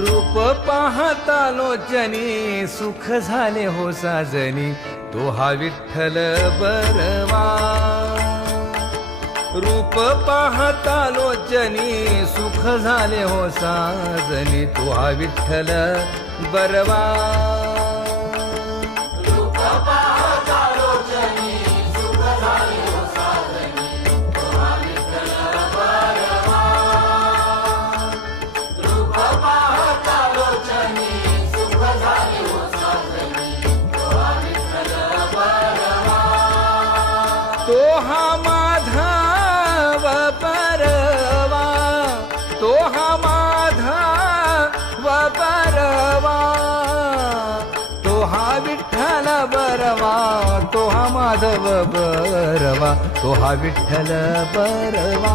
रूप पाहता लोचनी सुख झाले हो साजनी तो हा विठ्ठल बरवा रूप पाहता लोचनी सुख झाले हो साजनी तो हा विठ्ठल बरवा रूप पाहता लोचनी सुख झाले हो साजनी तो हा विठ्ठल बरवा रूप पाहता लोचनी सुख झाले हो साजनी तो हा विठ्ठल बरवा तो हा माधव परवा तो हा माधव परवा तो हा विठ्ठल बरवा तो हा माधव बरवा तो हा विठ्ठल बरवा